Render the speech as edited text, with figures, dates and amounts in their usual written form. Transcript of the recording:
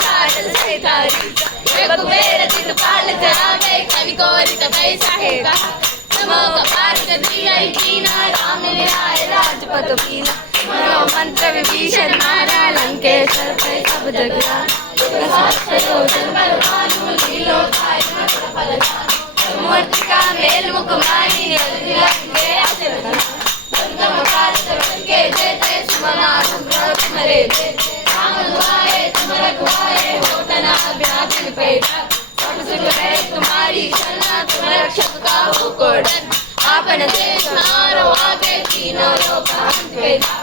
साठल सैतारीचा एक कुबेर तिथं पालत रामे कवी कोरित पैसा है का नमो कपार कदी आई कीना राम निराय राजपत पीना मनो मंत्र विभीषण मारा लंकेश्वर पे सब जगरा लीलो मूर्तिका मेल मुकुमारी लंके के देते तुम्हारे राम दुआए तुम रखवाए होटना व्याधि पेटा सब सुख है तुम्हारी शरणा तुम रक्षक का हो कोडन आपन देश मारो आगे तीनों लोग पेटा